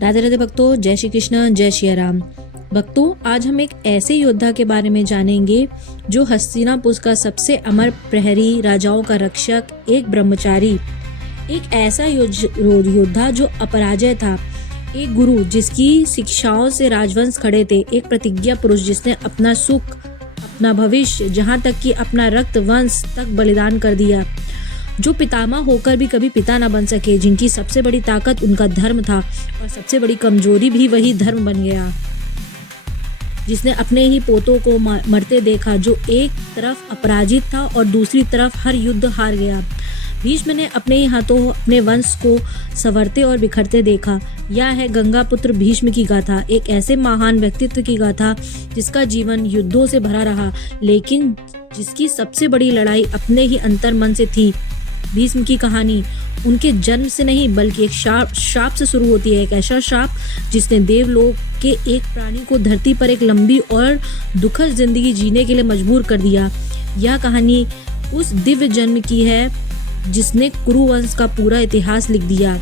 राधे राधे भक्तों, जय श्री कृष्ण, जय श्री राम। भक्तों, आज हम एक ऐसे योद्धा के बारे में जानेंगे जो हस्तिनापुर का सबसे अमर प्रहरी, राजाओं का रक्षक, एक ब्रह्मचारी, एक ऐसा योद्धा जो अपराजय था, एक गुरु जिसकी शिक्षाओं से राजवंश खड़े थे, एक प्रतिज्ञा पुरुष जिसने अपना सुख, अपना भविष्य, जहाँ तक कि अपना रक्त वंश तक बलिदान कर दिया, जो पितामह होकर भी कभी पिता न बन सके, जिनकी सबसे बड़ी ताकत उनका धर्म था और सबसे बड़ी कमजोरी भी वही धर्म बन गया, जिसने अपने ही पोतों को मरते देखा, जो एक तरफ अपराजित था और दूसरी तरफ हर युद्ध हार गया। भीष्म ने अपने ही हाथों अपने वंश को संवरते और बिखरते देखा। यह है गंगा पुत्र भीष्म की गाथा, एक ऐसे महान व्यक्तित्व की गाथा जिसका जीवन युद्धों से भरा रहा, लेकिन जिसकी सबसे बड़ी लड़ाई अपने ही अंतर मन से थी। भीष्म की कहानी उनके जन्म से नहीं बल्कि एक श्राप से शुरू होती है, एक ऐसा श्राप जिसने देवलोक के एक प्राणी को धरती पर एक लंबी और दुखद जिंदगी जीने के लिए मजबूर कर दिया। यह कहानी उस दिव्य जन्म की है जिसने कुरुवंश का पूरा इतिहास लिख दिया।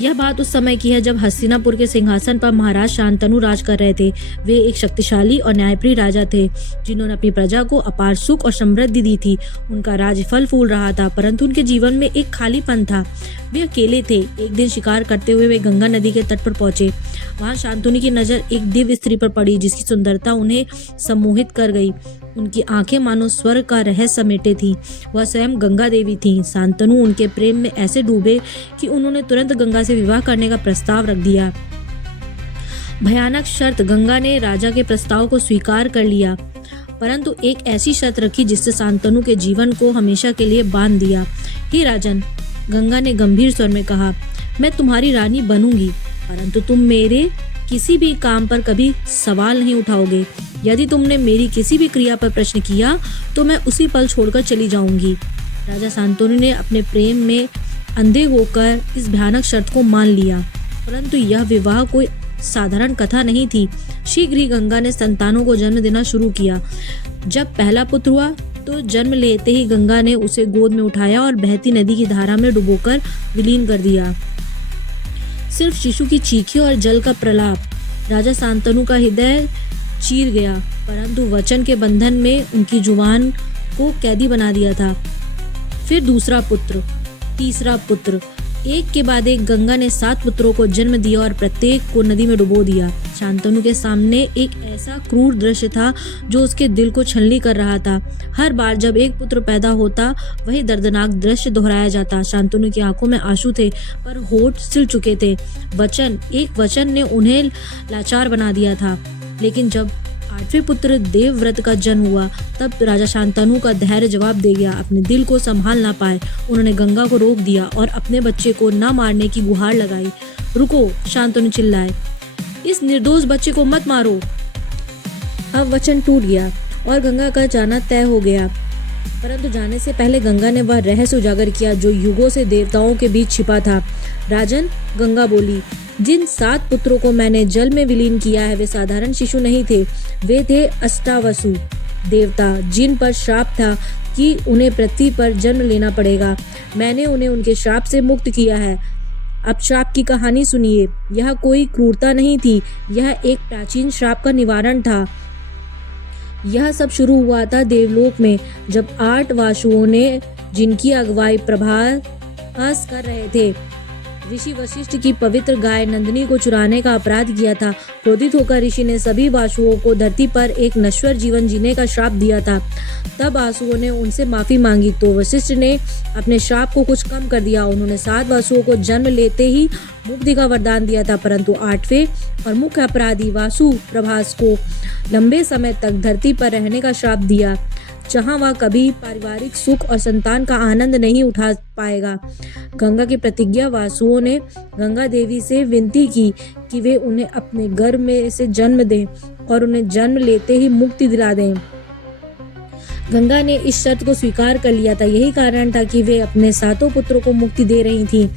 यह बात उस समय की है जब हस्तिनापुर के सिंहासन पर महाराज शांतनु राज कर रहे थे। वे एक शक्तिशाली और न्यायप्रिय राजा थे जिन्होंने अपनी प्रजा को अपार सुख और समृद्धि दी थी। उनका राज फल फूल रहा था, परंतु उनके जीवन में एक खालीपन था। वे अकेले थे। एक दिन शिकार करते हुए वे गंगा नदी के तट पर पहुंचे। वहां शांतनु की नजर एक दिव्य स्त्री पर पड़ी जिसकी सुंदरता उन्हें सम्मोहित कर गई। उनकी आंखें मानो स्वर्ग का रहस्य समेटे थीं। वह स्वयं गंगा देवी थीं। शांतनु उनके प्रेम में ऐसे डूबे कि उन्होंने तुरंत गंगा से विवाह करने का प्रस्ताव रख दिया। भयानक शर्त, गंगा ने राजा के प्रस्ताव को स्वीकार कर लिया, परंतु एक ऐसी शर्त रखी जिससे शांतनु के जीवन को हमेशा के लिए बांध दिया। हे राजन, गंगा ने गंभीर स्वर में कहा, मैं तुम्हारी रानी बनूंगी, परंतु तुम मेरे किसी भी काम पर कभी सवाल नहीं उठाओगे। यदि तुमने मेरी किसी भी क्रिया पर प्रश्न किया तो मैं उसी पल छोड़कर चली जाऊंगी। राजा शांतनु ने अपने प्रेम में अंधे होकर इस भयानक शर्त को मान लिया, परंतु यह विवाह कोई साधारण कथा नहीं थी। शीघ्र ही गंगा ने संतानों को जन्म देना शुरू किया। जब पहला पुत्र हुआ तो जन्म लेते ही गंगा ने उसे गोद में उठाया और बहती नदी की धारा में डुबोकर विलीन कर दिया। सिर्फ शिशु की चीखें और जल का प्रलाप राजा शांतनु का हृदय चीर गया, परंतु वचन के बंधन में उनकी जुबान को कैदी बना दिया था। फिर दूसरा पुत्र, तीसरा पुत्र, एक के बाद एक गंगा ने 7 पुत्रों को जन्म दिया और प्रत्येक को नदी में डुबो दिया। शांतनु के सामने एक ऐसा क्रूर दृश्य था जो उसके दिल को छलनी कर रहा था। हर बार जब एक पुत्र पैदा होता वही दर्दनाक दृश्य दोहराया जाता। शांतनु की आंखों में आंसू थे पर होठ सिल चुके थे। एक वचन ने उन्हें लाचार बना दिया था। लेकिन जब 8वें पुत्र देवव्रत का जन्म हुआ तब राजा शांतनु का धैर्य जवाब दे गया। अपने दिल को संभाल ना पाए उन्होंने गंगा को रोक दिया और अपने बच्चे को न मारने की गुहार लगाई। रुको, शांतनु चिल्लाए, इस निर्दोष बच्चे को मत मारो। अब वचन टूट गया और गंगा का जाना तय हो गया, परंतु जाने से पहले गंगा ने वह रहस्य उजागर किया जो युगों से देवताओं के बीच छिपा था। राजन, गंगा बोली, जिन 7 पुत्रों को मैंने जल में विलीन किया है वे साधारण शिशु नहीं थे, वे थे अष्टावसु देवता जिन पर श्राप था कि उन्हें पृथ्वी पर जन्म लेना पड़ेगा। मैंने उन्हें उनके श्राप से मुक्त किया है। अब श्राप की कहानी सुनिए। यह कोई क्रूरता नहीं थी, यह एक प्राचीन श्राप का निवारण था। यह सब शुरू हुआ था देवलोक में जब 8 वासुओं ने, जिनकी अगुवाई प्रभास कर रहे थे, ऋषि वशिष्ठ की पवित्र गाय नंदिनी को चुराने का अपराध किया था। क्रोधित होकर ऋषि ने सभी वासुओं को धरती पर एक नश्वर जीवन जीने का श्राप दिया था। तब वासुओं ने उनसे माफी मांगी तो वशिष्ठ ने अपने श्राप को कुछ कम कर दिया। उन्होंने 7 वासुओं को जन्म लेते ही मुक्ति का वरदान दिया था, परंतु 8वें और मुख्य अपराधी वासु प्रभास को लंबे समय तक धरती पर रहने का श्राप दिया, जहां वह कभी पारिवारिक सुख और संतान का आनंद नहीं उठा पाएगा। गंगा की प्रतिज्ञा वासुओं ने गंगा देवी से विनती की कि वे उन्हें अपने गर्भ में से जन्म दें और उन्हें जन्म लेते ही मुक्ति दिला दें। गंगा ने इस शर्त को स्वीकार कर लिया था। यही कारण था कि वे अपने 7 पुत्रों को मुक्ति दे रही थीं।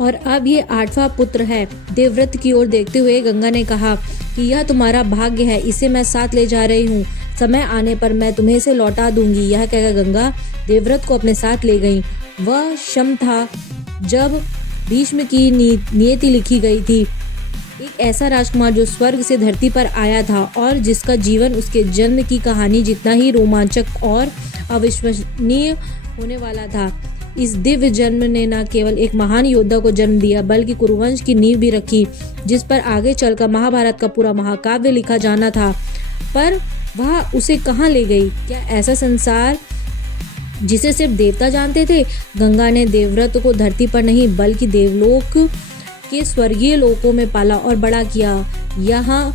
और अब ये 8वां पुत्र है। देवव्रत की ओर देखते हुए गंगा ने कहा कि यह तुम्हारा भाग्य है, इसे मैं साथ ले जा रही हूँ। समय आने पर मैं तुम्हें इसे लौटा दूंगी। यह कहकर गंगा देवव्रत को अपने साथ ले गई। वह क्षण था जब भीष्म की नियति लिखी गई थी। एक ऐसा राजकुमार जो स्वर्ग से धरती पर आया था और जिसका जीवन उसके जन्म की कहानी जितना ही रोमांचक और अविश्वसनीय होने वाला था। इस दिव्य जन्म ने न केवल एक महान योद्धा को जन्म दिया बल्कि कुरुवंश की नींव भी रखी, जिस पर आगे चलकर महाभारत का पूरा महाकाव्य लिखा जाना था। पर वह उसे कहाँ ले गई? क्या ऐसा संसार जिसे सिर्फ देवता जानते थे? गंगा ने देवव्रत को धरती पर नहीं बल्कि देवलोक के स्वर्गीय लोकों में पाला और बड़ा किया। यहाँ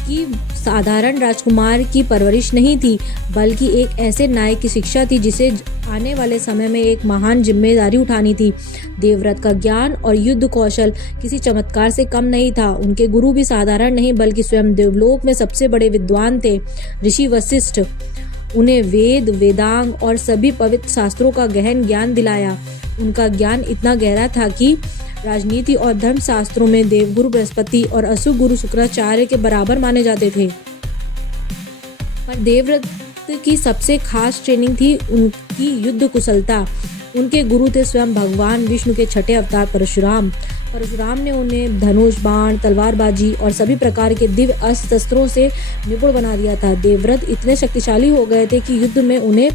की साधारण राजकुमार की परवरिश नहीं थी बल्कि एक ऐसे नायक की शिक्षा थी जिसे आने वाले समय में एक महान जिम्मेदारी उठानी थी। देवव्रत का ज्ञान और युद्ध कौशल किसी चमत्कार से कम नहीं था। उनके गुरु भी साधारण नहीं बल्कि स्वयं देवलोक में सबसे बड़े विद्वान थे, ऋषि वशिष्ठ। उन्हें वेद, वेदांग और सभी पवित्र शास्त्रों का गहन ज्ञान दिलाया। उनका ज्ञान इतना गहरा था कि राजनीति और धर्म शास्त्रों में देवगुरु बृहस्पति और असुर गुरु शुक्राचार्य के बराबर माने जाते थे। पर देवव्रत की सबसे खास ट्रेनिंग थी उनकी युद्ध कुशलता। उनके गुरु थे स्वयं भगवान विष्णु के छठे अवतार परशुराम। परशुराम ने उन्हें धनुष, बाण, तलवारबाजी और सभी प्रकार के दिव्य अस्त्र शस्त्रों से निपुण बना दिया था। देवव्रत इतने शक्तिशाली हो गए थे कि युद्ध में उन्हें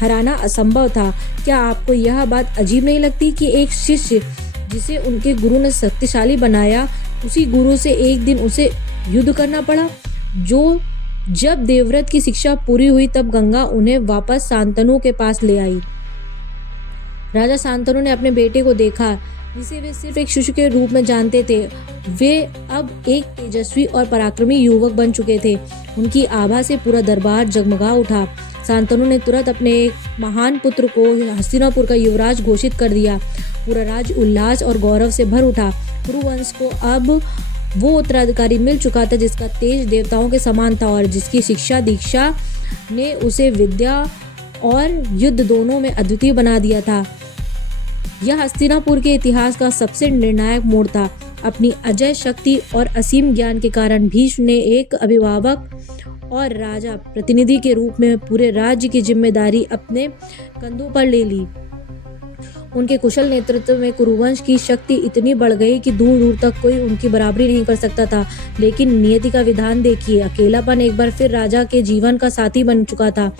हराना असंभव था। क्या आपको यह बात अजीब नहीं लगती कि एक शिष्य जिसे उनके गुरु ने शक्तिशाली बनाया, उसी गुरु से एक दिन उसे युद्ध करना पड़ा? जब देवव्रत की शिक्षा पूरी हुई तब गंगा उन्हें वापस शांतनु के पास ले आई। राजा शांतनु ने अपने बेटे को देखा जिसे वे सिर्फ एक शिशु के रूप में जानते थे। वे अब एक तेजस्वी और पराक्रमी युवक बन चुके थे। उनकी आभा से पूरा दरबार जगमगा उठा। शांतनु ने तुरंत अपने एक महान पुत्र को हस्तिनापुर का युवराज घोषित कर दिया। पूरा राज्य उल्लास और गौरव से भर उठा। कुरुवंश को अब वो उत्तराधिकारी मिल चुका था जिसका तेज देवताओं के समान था और जिसकी शिक्षा दीक्षा ने उसे विद्या और युद्ध दोनों में अद्वितीय बना दिया था। यह हस्तिनापुर के इतिहास का सबसे निर्णायक मोड़ था। अपनी अजय शक्ति और असीम ज्ञान के कारण भीष्म ने एक अभिभावक और राजा प्रतिनिधि के रूप में पूरे राज्य की जिम्मेदारी अपने कंधों पर ले ली। उनके कुशल नेतृत्व में कुरुवंश की शक्ति इतनी बढ़ गई कि दूर दूर तक कोई उनकी बराबरी नहीं कर सकता था। लेकिन नियति का विधान देखिए, अकेलापन एक बार फिर राजा के जीवन का साथी बन चुका था।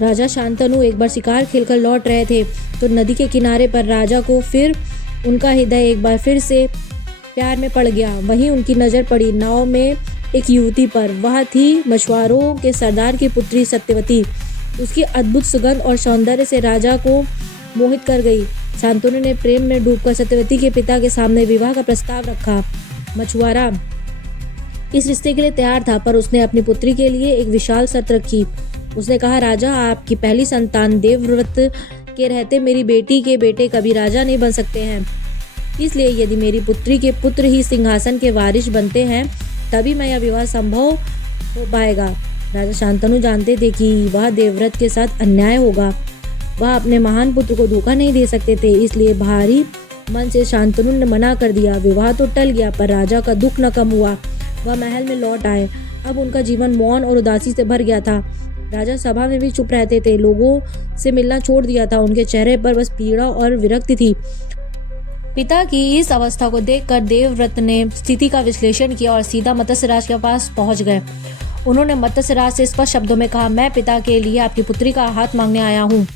राजा शांतनु एक बार शिकार खेलकर लौट रहे थे तो नदी के किनारे पर राजा को फिर उनका हृदय एक बार फिर से प्यार में पड़ गया। वहीं उनकी नज़र पड़ी नाव में एक युवती पर। वह थी मछुआरों के सरदार की पुत्री सत्यवती। उसकी अद्भुत सुगंध और सौंदर्य से राजा को मोहित कर गई। शांतनु ने प्रेम में डूबकर सत्यवती के पिता के सामने विवाह का प्रस्ताव रखा। मछुआरा इस रिश्ते के लिए तैयार था पर उसने अपनी पुत्री के लिए एक विशाल शर्त रखी। उसने कहा, राजा, आपकी पहली संतान देवव्रत के रहते मेरी बेटी के बेटे कभी राजा नहीं बन सकते हैं। इसलिए यदि मेरी पुत्री के पुत्र ही सिंहासन के वारिस बनते हैं तभी मैं यह विवाह संभव हो पाएगा। राजा शांतनु जानते थे कि वह देवव्रत के साथ अन्याय होगा। वह अपने महान पुत्र को धोखा नहीं दे सकते थे, इसलिए भारी मन से शांतनु ने मना कर दिया। विवाह तो टल गया पर राजा का दुख न कम हुआ। वह महल में लौट आए। अब उनका जीवन मौन और उदासी से भर गया था। राजा सभा में भी चुप रहते थे, लोगों से मिलना छोड़ दिया था। उनके चेहरे पर बस पीड़ा और विरक्ति थी। पिता की इस अवस्था को देखकर देवव्रत ने स्थिति का विश्लेषण किया और सीधा मत्स्यराज के पास पहुंच गए। उन्होंने मत्स्यराज से स्पष्ट शब्दों में कहा, मैं पिता के लिए आपकी पुत्री का हाथ मांगने आया हूँ।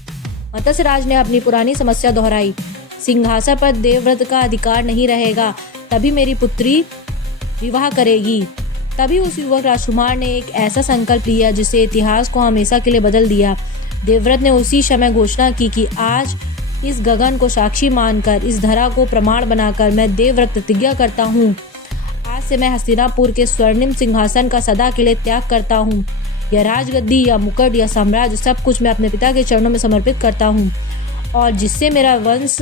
मत्स्यराज ने अपनी पुरानी समस्या दोहराई। सिंहासन पर देवव्रत का अधिकार नहीं रहेगा, तभी मेरी पुत्री विवाह करेगी। तभी उस युवक राजकुमार ने एक ऐसा संकल्प लिया जिससे इतिहास को हमेशा के लिए बदल दिया। देवव्रत ने उसी समय घोषणा की कि आज इस गगन को साक्षी मानकर, इस धरा को प्रमाण बनाकर मैं देवव्रत प्रतिज्ञा करता हूँ, आज से मैं हस्तिनापुर के स्वर्णिम सिंहासन का सदा के लिए त्याग करता हूँ। यह राजगद्दी या मुकुट या साम्राज्य सब कुछ मैं अपने पिता के चरणों में समर्पित करता हूँ और जिससे मेरा वंश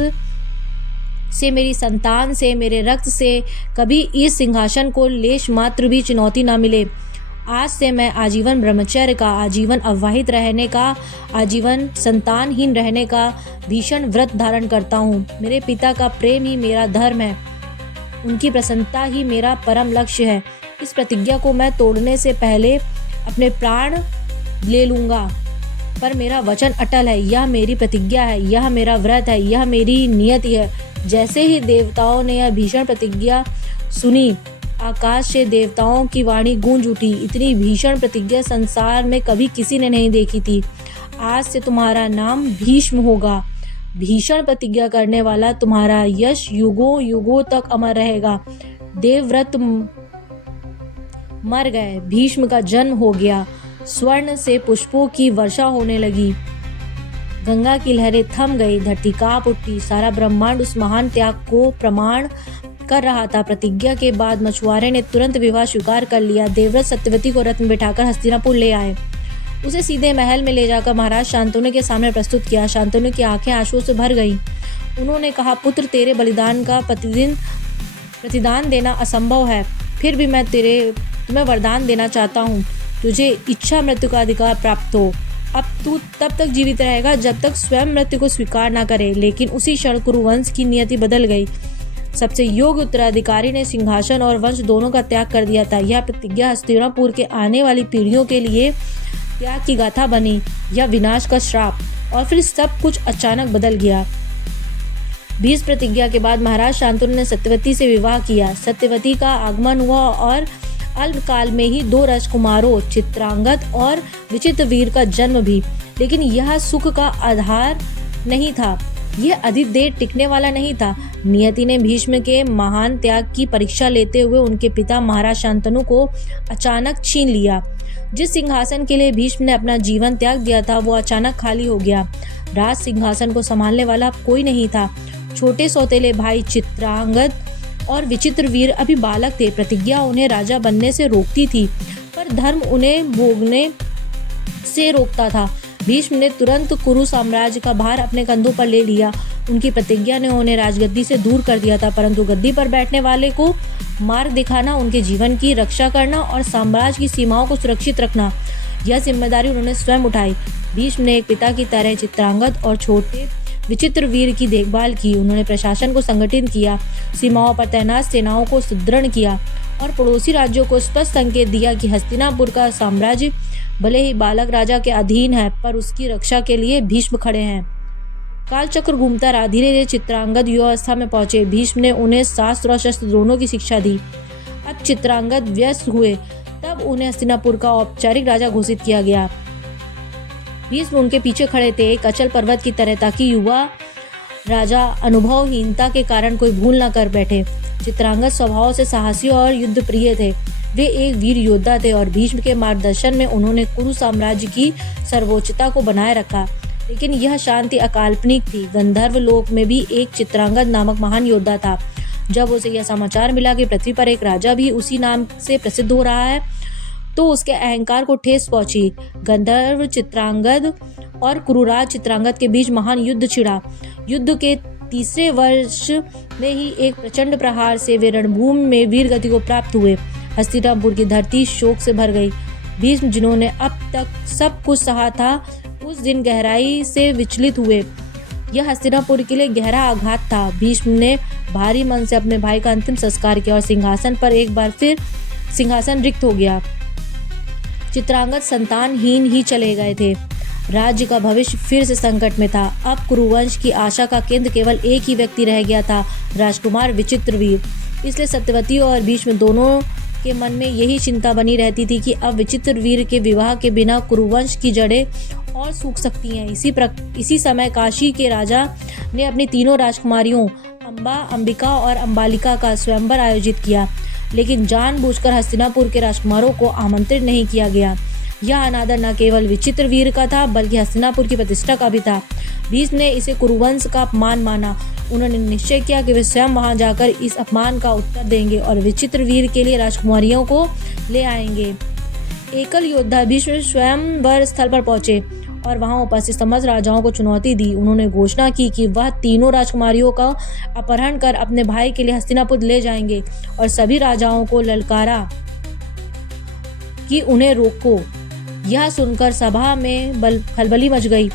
से, मेरी संतान से, मेरे रक्त से कभी इस सिंहासन को लेश मात्र भी चुनौती ना मिले। आज से मैं आजीवन ब्रह्मचर्य का, आजीवन अविवाहित रहने का, आजीवन संतानहीन रहने का भीषण व्रत धारण करता हूँ। मेरे पिता का प्रेम ही मेरा धर्म है, उनकी प्रसन्नता ही मेरा परम लक्ष्य है। इस प्रतिज्ञा को मैं तोड़ने से पहले अपने प्राण ले लूँगा। पर मेरा वचन अटल है, यह मेरी प्रतिज्ञा है, यह मेरा व्रत है, यह मेरी नियति है। जैसे ही देवताओं ने यह भीषण प्रतिज्ञा सुनी, आकाश से देवताओं की वाणी गूंज उठी। इतनी भीषण प्रतिज्ञा संसार में कभी किसी ने नहीं देखी थी। आज से तुम्हारा नाम भीष्म होगा। भीषण प्रतिज्ञा करने वाला तुम्हारा यश युगों युगों तक अमर रहेगा। देवव्रत मर गए, भीष्म का जन्म हो गया। स्वर्ण से पुष्पों की वर्षा होने लगी, गंगा की लहरें थम गई, धरती कांप उठी। सारा ब्रह्मांड उस महान त्याग को प्रमाण कर रहा था। प्रतिज्ञा के बाद मछुआरे ने तुरंत विवाह स्वीकार कर लिया। देवव्रत सत्यवती को रथ में बिठाकर हस्तिनापुर ले आए। उसे सीधे महल में ले जाकर महाराज शांतनु के सामने प्रस्तुत किया। शांतनु की आंखें आंसुओं से भर गईं। उन्होंने कहा, पुत्र, तेरे बलिदान का प्रतिदान देना असंभव है, फिर भी मैं तुम्हें वरदान देना चाहता हूँ। तुझे इच्छा मृत्यु का अधिकार प्राप्त हो। अब तू तब तक जीवित रहेगा जब तक स्वयं मृत्यु को स्वीकार न करे। लेकिन उसी क्षण कुरुवंश की नियति बदल गई। सबसे योग्य उत्तराधिकारी ने सिंहासन और वंश दोनों का त्याग कर दिया था। यह प्रतिज्ञा हस्तिनापुर के आने वाली पीढ़ियों के लिए त्याग की गाथा बनी, यह विनाश का श्राप। और फिर सब कुछ अचानक बदल गया। 20 प्रतिज्ञा के बाद महाराज शांतनु ने सत्यवती से विवाह किया। सत्यवती का आगमन हुआ और अल्पकाल में ही 2 राजकुमारों चित्रांगद और विचित्रवीर का जन्म भी। लेकिन यह सुख का आधार नहीं था, यह अधिक देर टिकने वाला नहीं था। नियति ने भीष्म के महान त्याग की परीक्षा लेते हुए उनके पिता महाराज शांतनु को अचानक छीन लिया। जिस सिंहासन के लिए भीष्म ने अपना जीवन त्याग दिया था, वो अचानक खाली हो गया। राज सिंहासन को संभालने वाला कोई नहीं था। छोटे सौतेले भाई चित्रांगद और विचित्रवीर अभी बालक थे। प्रतिज्ञा उन्हें राजा बनने से रोकती थी, पर धर्म उन्हें भोगने से रोकता था। भीष्म ने तुरंत कुरु साम्राज्य का भार अपने कंधों पर ले लिया। उनकी प्रतिज्ञा ने उन्हें राजगद्दी से दूर कर दिया था, परंतु गद्दी पर बैठने वाले को मार्ग दिखाना, उनके जीवन की रक्षा करना और साम्राज्य की सीमाओं को सुरक्षित रखना, यह जिम्मेदारी उन्होंने स्वयं उठाई। भीष्म ने एक पिता की तरह चित्रांगद और छोटे विचित्रवीर की देखभाल की। उन्होंने प्रशासन को संगठित किया, सीमाओं पर तैनात सेनाओं को सुदृढ़ किया और पड़ोसी राज्यों को स्पष्ट संकेत दिया कि हस्तिनापुर का साम्राज्य भले ही बालक राजा के अधीन है, पर उसकी रक्षा के लिए भीष्म खड़े हैं। कालचक्र घूमता रहा। धीरे धीरे चित्रांगद युवावस्था में पहुंचे। भीष्म ने उन्हें शास्त्र और शस्त्र दोनों की शिक्षा दी। अब चित्रांगद व्यस्त हुए, तब उन्हें हस्तिनापुर का औपचारिक राजा घोषित किया गया। भीष्म उनके पीछे खड़े थे, एक अचल पर्वत की तरह, ताकि युवा राजा अनुभवहीनता के कारण कोई भूल न कर बैठे। चित्रांगद स्वभाव से साहसी और युद्ध प्रिय थे। वे एक वीर योद्धा थे और भीष्म के मार्गदर्शन में उन्होंने कुरु साम्राज्य की सर्वोच्चता को बनाए रखा। लेकिन यह शांति अकाल्पनिक थी। गंधर्व लोक में भी एक चित्रांगद नामक महान योद्धा था। जब उसे यह समाचार मिला कि पृथ्वी पर एक राजा भी उसी नाम से प्रसिद्ध हो रहा है, तो उसके अहंकार को ठेस पहुंची। गंधर्व चित्रांगद और कुरुराज चित्रांगद के बीच महान युद्ध छिड़ा। युद्ध के 3रे वर्ष में ही एक प्रचंड प्रहार से वे रणभूमि में वीर गति को प्राप्त हुए। हस्तिनापुर की धरती शोक से भर गई। भीष्म, जिन्होंने अब तक सब कुछ सहा था, उस दिन गहराई से विचलित हुए। यह हस्तिनापुर के लिए गहरा आघात था। भीष्म ने भारी मन से अपने भाई का अंतिम संस्कार किया और सिंहासन पर एक बार फिर सिंहासन रिक्त हो गया। चित्रांगद संतानहीन ही चले गए थे। राज्य का भविष्य फिर से संकट में था। अब कुरुवंश की आशा का केंद्र केवल एक ही व्यक्ति रह गया था, राजकुमार विचित्रवीर। इसलिए सत्यवती और भीष्म दोनों के मन में यही चिंता बनी रहती थी कि अब विचित्रवीर के विवाह के बिना कुरुवंश की जड़ें और सूख सकती हैं। इसी समय काशी के राजा ने अपनी तीनों राजकुमारियों अंबा, अंबिका और अंबालिका का स्वयंवर आयोजित किया, लेकिन जानबूझकर हस्तिनापुर के राजकुमारों को आमंत्रित नहीं किया गया। यह अनादर न केवल विचित्रवीर का था, बल्कि हस्तिनापुर की प्रतिष्ठा का भी था। भीष्म ने इसे कुरुवंश का अपमान माना। उन्होंने निश्चय किया कि वे स्वयं वहां जाकर इस अपमान का उत्तर देंगे और विचित्रवीर के लिए राजकुमारियों को ले आएंगे। एकल योद्धा भीष्म स्वयंवर स्थल पर पहुंचे और वहां उपस्थित समस्त राजाओं को चुनौती दी। उन्होंने घोषणा की कि वह तीनों राजकुमारियों का अपहरण कर अपने भाई के लिए हस्तिनापुर ले जाएंगे और सभी राजाओं को ललकारा कि उन्हें रोको। यह सुनकर सभा में खलबली मच गई।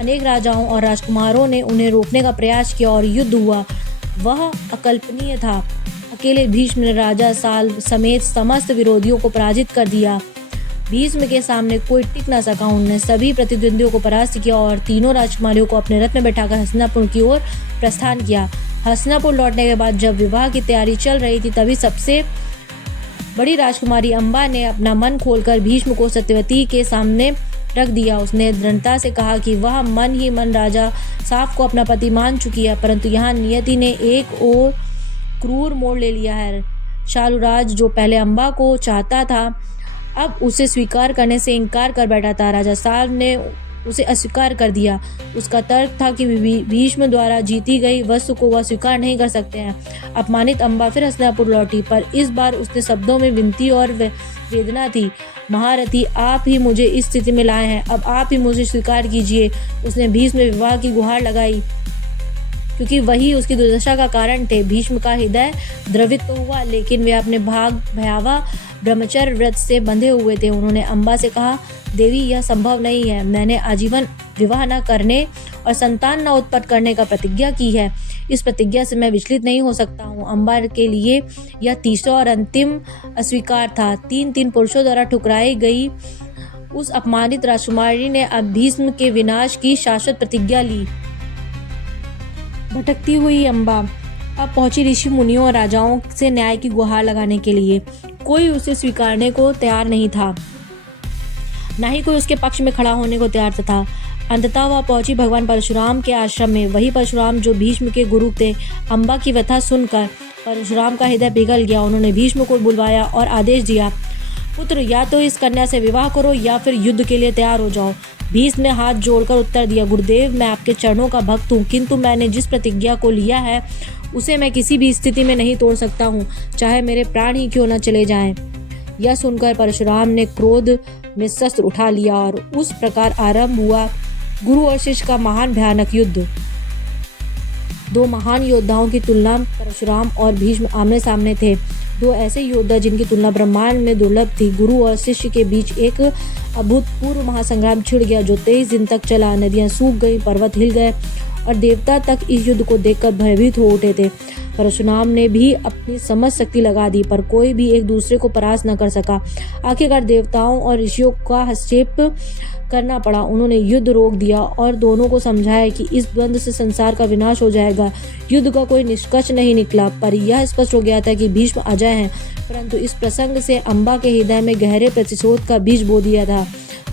अनेक राजाओं और राजकुमारों ने उन्हें रोकने का प्रयास किया और युद्ध हुआ। वह अकल्पनीय था। अकेले भीष्म ने राजा साल समेत समस्त विरोधियों को पराजित कर दिया। भीष्म के सामने कोई टिक ना सका। उन्होंने सभी प्रतिद्वंदियों को परास्त किया और तीनों राजकुमारियों को अपने रथ में बैठाकर हस्तिनापुर की ओर प्रस्थान किया। हस्तिनापुर लौटने के बाद जब विवाह की तैयारी चल रही थी, तभी सबसे बड़ी राजकुमारी अम्बा ने अपना मन खोलकर भीष्म को सत्यवती के सामने रख दिया। उसने दृढ़ता से कहा कि वह मन ही मन राजा साफ को अपना पति मान चुकी है, परंतु यहाँ नियति ने एक और क्रूर मोड़ ले लिया है। शालूराज, जो पहले अम्बा को चाहता था, अब उसे स्वीकार करने से इनकार कर बैठा था। राजा साल्व ने उसे अस्वीकार कर दिया। उसका तर्क था कि भीष्म द्वारा जीती गई वस्तु को वह स्वीकार नहीं कर सकते हैं। अपमानित अम्बा फिर हस्तिनापुर लौटी, पर इस बार उसने शब्दों में विनती और वेदना थी। महारथी, आप ही मुझे इस स्थिति में लाए हैं, अब आप ही मुझे स्वीकार कीजिए। उसने भीष्म में विवाह की गुहार लगाई, क्योंकि वही उसकी दुर्दशा का कारण थे। भीष्म का हृदय द्रवित तो हुआ, लेकिन वे अपने भयावह ब्रह्मचर्य व्रत से बंधे हुए थे। उन्होंने अम्बा से कहा, देवी, यह संभव नहीं है। मैंने आजीवन विवाह न करने और संतान न उत्पन्न करने का प्रतिज्ञा की है। इस प्रतिज्ञा से मैं विचलित नहीं हो सकता हूँ। अम्बा के लिए यह तीसरा और अंतिम अस्वीकार था। तीन पुरुषों द्वारा ठुकराई गई उस अपमानित राजकुमारी ने अब भीष्म के विनाश की शाश्वत प्रतिज्ञा ली। भटकती हुई अम्बा अब पहुंची ऋषि मुनियों और राजाओं से न्याय की गुहार लगाने के लिए। कोई उसे स्वीकारने को तैयार नहीं था, न ही कोई उसके पक्ष में खड़ा होने को तैयार था। अंततः वह पहुंची भगवान परशुराम के आश्रम में। वही परशुराम जो भीष्म के गुरु थे। अम्बा की व्यथा सुनकर परशुराम का हृदय पिघल गया। उन्होंने भीष्म को बुलवाया और आदेश दिया, पुत्र, या तो इस कन्या से विवाह करो या फिर युद्ध के लिए तैयार हो जाओ। भीष्म ने हाथ जोड़कर उत्तर दिया, गुरुदेव, मैं आपके चरणों का भक्त हूँ, किंतु मैंने जिस प्रतिज्ञा को लिया है उसे मैं किसी भी स्थिति में नहीं तोड़ सकता हूँ, चाहे मेरे प्राण ही क्यों न चले जाएं। यह सुनकर परशुराम ने क्रोध में शस्त्र उठा लिया और उस प्रकार आरंभ हुआ गुरु और शिष्य का महान भयानक युद्ध। दो महान योद्धाओं की तुलना परशुराम और भीष्म आमने सामने थे। दो ऐसे योद्धा जिनकी तुलना ब्रह्मांड में दुर्लभ थी। गुरु और शिष्य के बीच एक अभूतपूर्व महासंग्राम छिड़ गया, जो 23 दिन तक चला। नदियां सूख गईं, पर्वत हिल गए और देवता तक इस युद्ध को देखकर भयभीत हो उठे थे। परशुराम ने भी अपनी समझ शक्ति लगा दी, पर कोई भी एक दूसरे को परास्त न कर सका। आखिरकार देवताओं और ऋषियों का हस्तक्षेप करना पड़ा। उन्होंने युद्ध रोक दिया और दोनों को समझाया कि इस द्वंद्व से संसार का विनाश हो जाएगा। युद्ध का कोई निष्कर्ष नहीं निकला, पर यह स्पष्ट हो गया था कि भीष्म अजय हैं। परंतु इस प्रसंग से अम्बा के हृदय में गहरे प्रतिशोध का बीज बो दिया था।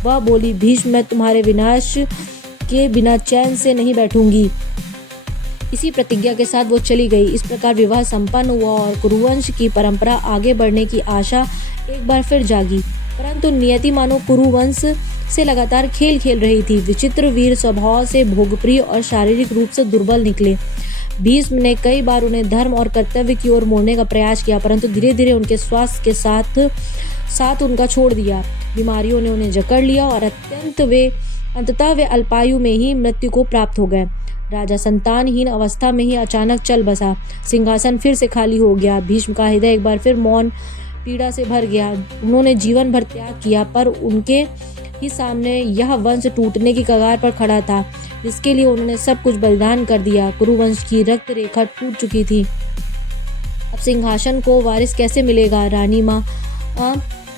वह बोली, भीष्म, मैं तुम्हारे विनाश के बिना चैन से नहीं बैठूंगी। इसी प्रतिज्ञा के साथ वो चली गई। इस प्रकार विवाह संपन्न हुआ और कुरुवंश की परंपरा आगे बढ़ने की आशा एक बार फिर जागी। परंतु नियति मानो कुरुवंश से लगातार खेल खेल रही थी। विचित्र वीर स्वभाव से भोगप्रिय और शारीरिक रूप से दुर्बल निकले। भीष्म ने कई बार उन्हें धर्म और कर्तव्य की ओर मोड़ने का प्रयास किया, परंतु धीरे धीरे उनके स्वास्थ्य के साथ उनका छोड़ दिया। बीमारियों ने उन्हें जकड़ लिया और अंततः वे अल्पायु में ही मृत्यु को प्राप्त हो गए। राजा संतानहीन अवस्था में ही अचानक चल बसा। सिंहासन फिर से खाली हो गया। भीष्म का हृदय एक बार फिर मौन पीड़ा से भर गया। उन्होंने जीवन भर त्याग किया, पर उनके ही सामने यह वंश टूटने की कगार पर खड़ा था, जिसके लिए उन्होंने सब कुछ बलिदान कर दिया। कुरुवंश की रक्त रेखा टूट चुकी थी। अब सिंहासन को वारिस कैसे मिलेगा? रानी माँ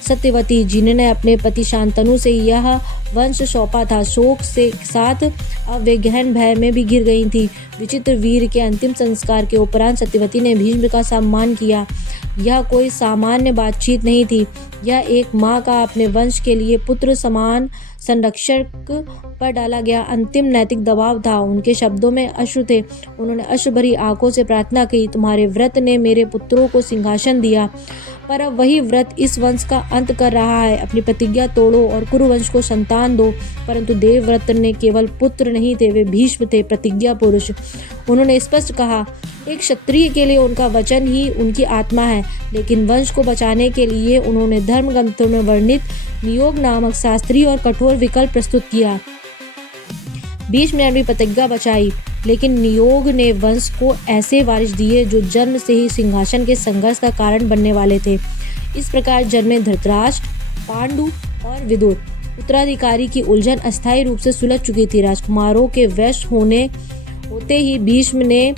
सत्यवती, जिन्होंने अपने पति शांतनु से यह वंश सौंपा था, शोक से साथ अब वे गहन भय में भी घिर गई थी। विचित्र वीर के अंतिम संस्कार के उपरांत सत्यवती ने भीष्म का सम्मान किया। यह कोई सामान्य बातचीत नहीं थी। यह एक माँ का अपने वंश के लिए पुत्र समान संरक्षक पर डाला गया अंतिम नैतिक दबाव था। उनके शब्दों में अश्रु थे। उन्होंने अश्रु भरी आंखों से प्रार्थना की, तुम्हारे व्रत ने मेरे पुत्रों को सिंहासन दिया, पर अब वही व्रत इस वंश का अंत कर रहा है। अपनी प्रतिज्ञा तोड़ो और कुरुवंश को संतान दो। परंतु देवव्रत ने केवल पुत्र नहीं थे, वे भीष्म थे, प्रतिज्ञा पुरुष। उन्होंने स्पष्ट कहा, एक क्षत्रिय के लिए उनका वचन ही उनकी आत्मा है, लेकिन वंश को बचाने के लिए उन्होंने धर्म ग्रंथों में वर्णित नियोग नामक शास्त्रीय और कठोर विकल्प प्रस्तुत किया। भीष्म ने अपनी प्रतिज्ञा बचाई, लेकिन नियोग ने वंश को ऐसे वारिस दिए जो जन्म से ही सिंहासन के संघर्ष का कारण बनने वाले थे। इस प्रकार जन्मे धृतराष्ट्र, पांडु और विदुर। उत्तराधिकारी की उलझन अस्थायी रूप से सुलझ चुकी थी। राजकुमारों के वश होते ही भीष्म ने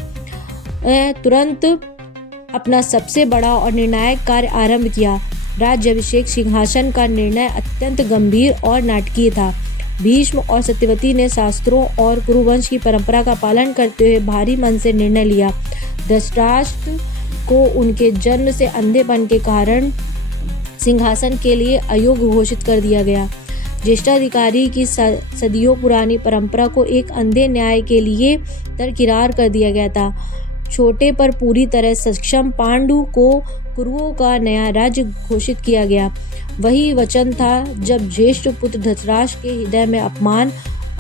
तुरंत अपना सबसे बड़ा और निर्णायक कार्य आरंभ किया। राज्याभिषेक सिंहासन का निर्णय अत्यंत गंभीर और नाटकीय था। भीष्म और सत्यवती ने शास्त्रों और कुरुवंश की परंपरा का पालन करते हुए भारी मन से निर्णय लिया। धृतराष्ट्र को उनके जन्म से अंधेपन के कारण सिंहासन के लिए अयोग्य घोषित कर दिया गया। ज्येष्ठाधिकारी की सदियों पुरानी परंपरा को एक अंधे न्याय के लिए दरकिनार कर दिया गया था। छोटे पर पूरी तरह सक्षम पांडु को कुरुओं का नया राज्य घोषित किया गया। वही वचन था जब ज्येष्ठ पुत्र धृतराष्ट्र के हृदय में अपमान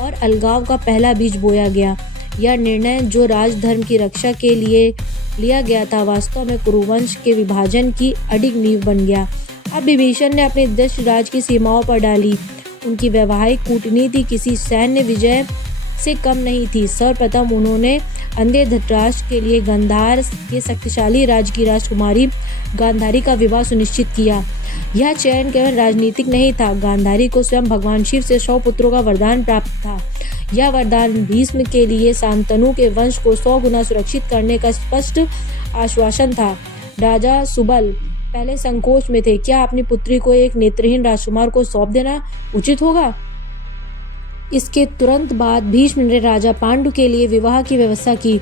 और अलगाव का पहला बीज बोया गया। यह निर्णय जो राजधर्म की रक्षा के लिए लिया गया था, वास्तव में कुरुवंश के विभाजन की अडिग नींव बन गया। अब विभीषण ने अपने दृष्टि राज की सीमाओं पर डाली। उनकी वैवाहिक कूटनीति किसी सैन्य विजय से कम नहीं थी। सर्वप्रथम उन्होंने अंधे धृतराष्ट्र के लिए गांधार के शक्तिशाली राज्य की राजकुमारी गांधारी का विवाह सुनिश्चित किया। यह चयन केवल राजनीतिक नहीं था, गांधारी को स्वयं भगवान शिव से 100 पुत्रों का वरदान प्राप्त था। यह वरदान भीष्म के लिए शांतनु के वंश को 100 गुना सुरक्षित करने का स्पष्ट आश्वासन था। राजा सुबल पहले संकोच में थे। क्या अपनी पुत्री को एक नेत्रहीन राजकुमार को सौंप देना उचित होगा? इसके तुरंत बाद भीष्म ने राजा पांडु के लिए विवाह की व्यवस्था की।